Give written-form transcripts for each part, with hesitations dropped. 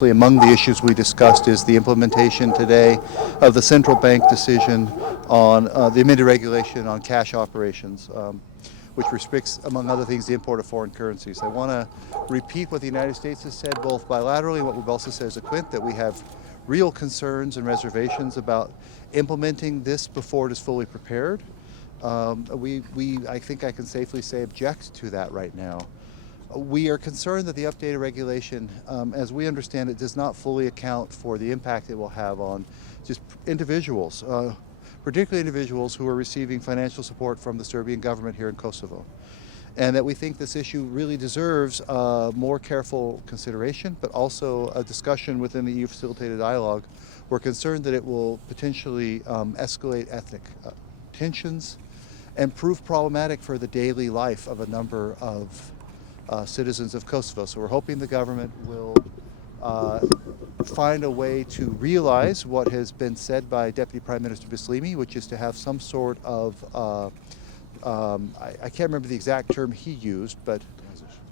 Among the issues we discussed is the implementation today of the central bank decision on the amended regulation on cash operations, which restricts, among other things, the import of foreign currencies. I want to repeat what the United States has said both bilaterally and what we've also said as a Quint, that we have real concerns and reservations about implementing this before it is fully prepared. I think I can safely say, object to that right now. We are concerned that the updated regulation, as we understand it, does not fully account for the impact it will have on just individuals, particularly individuals who are receiving financial support from the Serbian government here in Kosovo. And that we think this issue really deserves more careful consideration, but also a discussion within the EU facilitated dialogue. We're concerned that it will potentially escalate ethnic tensions and prove problematic for the daily life of a number of citizens of Kosovo. So we're hoping the government will find a way to realize what has been said by Deputy Prime Minister Bislimi, which is to have some sort of, I can't remember the exact term he used, but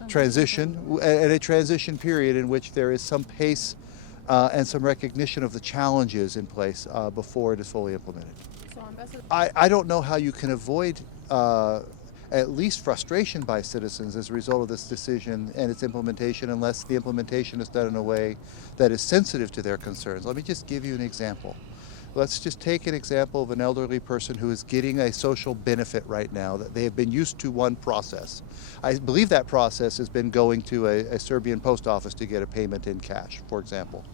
transition, and a transition period in which there is some pace and some recognition of the challenges in place before it is fully implemented. I don't know how you can avoid at least frustration by citizens as a result of this decision and its implementation, unless the implementation is done in a way that is sensitive to their concerns. Let me just give you an example. Let's just take an example of an elderly person who is getting a social benefit right now, that they have been used to one process. I believe that process has been going to a Serbian post office to get a payment in cash, for example.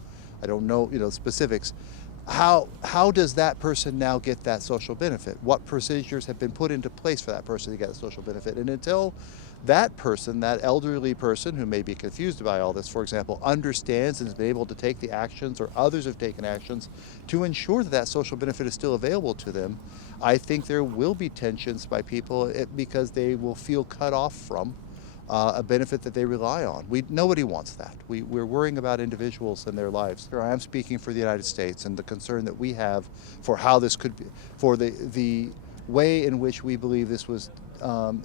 I don't know, specifics. How does that person now get that social benefit? What procedures have been put into place for that person to get a social benefit? And until that person, that elderly person who may be confused by all this, for example, understands and has been able to take the actions, or others have taken actions to ensure that that social benefit is still available to them, I think there will be tensions by people because they will feel cut off from a benefit that they rely on. Nobody wants that. We're worrying about individuals and their lives. Here I am speaking for the United States and the concern that we have for how this could be, for the way in which we believe this was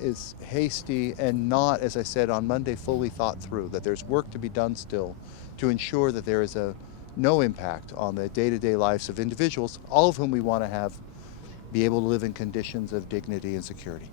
is hasty and not, as I said on Monday, fully thought through, that there's work to be done still to ensure that there is no impact on the day-to-day lives of individuals, all of whom we want to have be able to live in conditions of dignity and security.